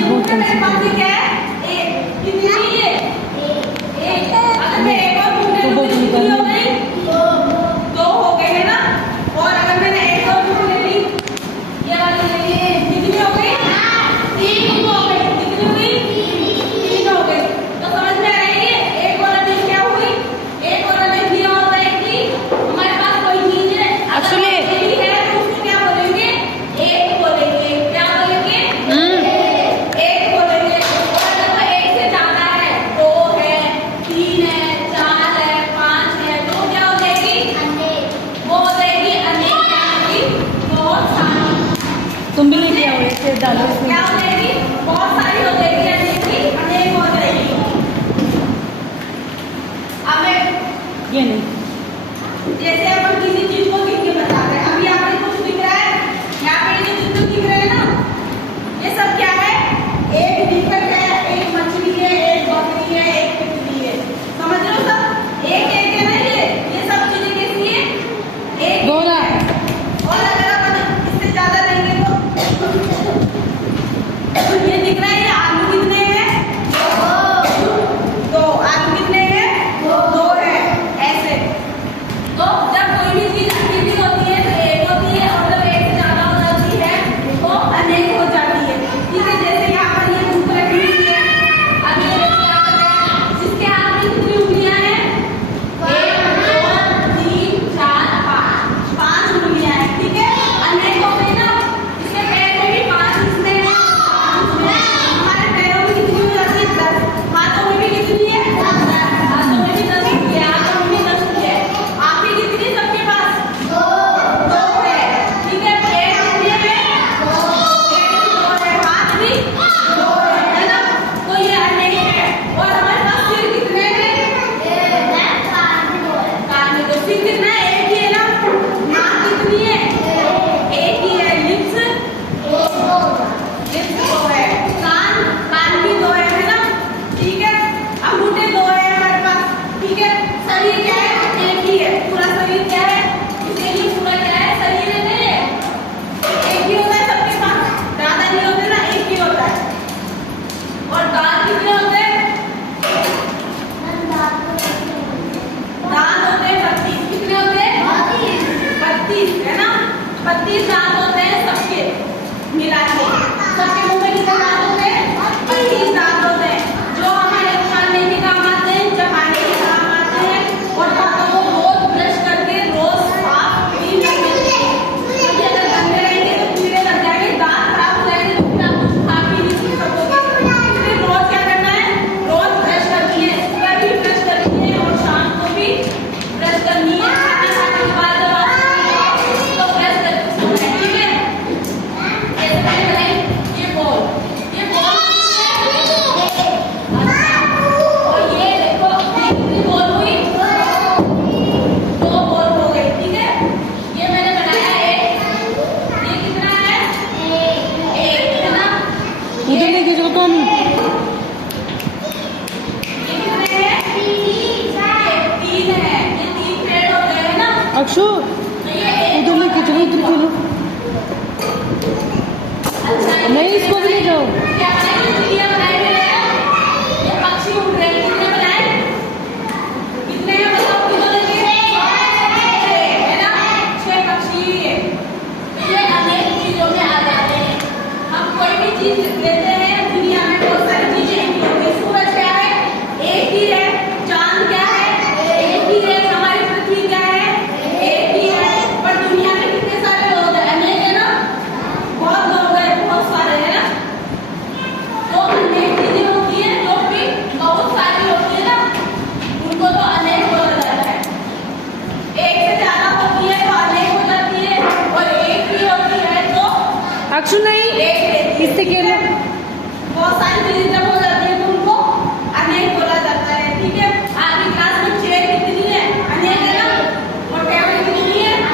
बहुत मेरे पास क्या है? एक कितनी है ये? एक। अगर मैं एक और घूमने लूँ तो कितनी हो गई? दो हो गए है ना? और अगर मैंने एक और घूमने ली, ये वाली ले ली, कितनी हो गई? तीन हो गई। कितनी हो गई? तीन हो गई। तो समझ में आ रही है एक और अनेक क्या हुई? एक और अनेक ये होता है कि हमारे पास कोई चीज है, अगर वो यही है तो उसको क्या बोलेंगे? एक बोलेंगे। क्या बोलेंगे? एक बोलेंगे। और अगर वो एक से ज्यादा है, दो है, तीन है, चार है, पांच है, तो क्या हो जाएगी? अनेक। वो हो जाएगी अनेक। क्या होगी? बहुत सारी। तुम भी लेके आओ ऐसे डालो इसमें। क्या हो जाएगी? बहुत सारी हो जाएगी। अनेक की अनेक हो जाएगी। अब मैं ये नहीं, जैसे अपन किसी चीज को गिन के बता रहे हैं, अभी यहाँ पे कुछ दिख रहा है, यहाँ पे ये जो चित्र दिख रहे हैं ना, ये सब क्या है? एक दीपक है, एक मछली है, एक बकरी है, एक तितली है। समझ रहे हो सब? एक एक है ना ये सब चीजें कैसी है? एक बोला। और अगर अपन इससे ज्यादा लेंगे तो ये दिख रहा है, ये आलू कितने हैं? दो। आलू कितने हैं? दो है। ऐसे तो जब कोई भी चीज एक्टिविटी होती है तो एक होती है, और जब एक से ज्यादा हो जाती है तो अनेक हो जाती है। ठीक है, जैसे यहाँ पर ये बुक रखी हुई है, अब ये क्या करते हैं? जिसके हाथ में कितनी उंगलियां हैं? एक, दो, तीन, चार, पाँच। पांच उंगलियां हैं। ठीक है, अनेक हो गई ना? इसके पैर में भी पांच हिस्से हैं। हमारे पैरों में कितनी हो जाती है? 10। हाथों में भी कितनी है? 10। हाथों में भी 10 है, हाथों में भी 10 है। आंखें कितनी सबके पास? दो है। ठीक है, पैर कितने हैं? दो है। हाथ भी दो है ना? तो ये अनेक है। और हमारे पास सिर कितने हैं? कान में तो सिर कितना है? एक ही है ना? नाक कितनी है? एक ही है। लिप्स दो है। कान भी दो है ना? ठीक है, अंगूठे दो है हमारे पास। ठीक है, शरीर क्या है? एक ही है। पूरा शरीर क्या है? इसके लिए पूरा क्या है? शरीर है मेरे एक ही होता है सबके पास, ज्यादा नहीं होते ना, एक ही होता है। और दांत कितने होते हैं? दांत होते हैं 32। कितने होते हैं? 32 है ना? 32 दांत होते हैं सबके मिला के। सबके मुंह में कितने दांत होते हैं? 32 दांत होते हैं, जो हमारे खाने के काम आते हैं, चबाने के काम आते हैं, और दांतों को रोज ब्रश करके रोज साफ क्लीन करके रखें। क्योंकि अगर गंदे रहेंगे तो कीड़े लग जाएंगे, दांत खराब हो जाएंगे, तो फिर आप कुछ खा पी नहीं सकोगे। इसलिए रोज क्या करना है? रोज ब्रश करनी है। सुबह भी ब्रश करनी है और शाम को भी ब्रश करनी है। खाना खाने के बाद जब आप तो ब्रश करके सोना है। ठीक है, जैसे मैंने बताया ये बॉल अच्छा, और ये देखो ये कितनी बॉल हुई? दो बॉल हो गई। ठीक है, ये मैंने बनाया एक, ये कितना है? एक है ना? उधर लेके चलो तुम। ये कितने हैं? तीन है। ये तीन पेड़ हो गए हैं ना? अक्षु तो ये एक उधर लेके चलो, उधर चलो। अच्छा, नहीं, इसको भी ले जाओ। क्या बनाए? चिड़िया बनाए हुए हैं। ये पक्षी उड़ रहे हैं। कितने बनाए? कितने हैं बताओ? कितने लगे? 6 है ना? 6 पक्षी है। ये अनेक चीजों में आ जाते हैं। हम कोई भी चीज लेते हैं, दुनिया में बहुत सारी चीजें हैं। सूरज क्या है? एक ही है। चांद क्या है? एक ही है। हमारी पृथ्वी क्या है? एक ही है। पर दुनिया में कितने सारे लोग हैं? अनेक है ना? बहुत लोग हैं, बहुत सारे है ना? तो अनेक चीजें होती है जो कि बहुत सारी होती है ना, उनको तो अनेक बोला जाता है। एक से ज्यादा होती है तो अनेक हो जाती है, और एक ही होती है तो अक्षु नहीं, एक रहती है। इससे खेलो।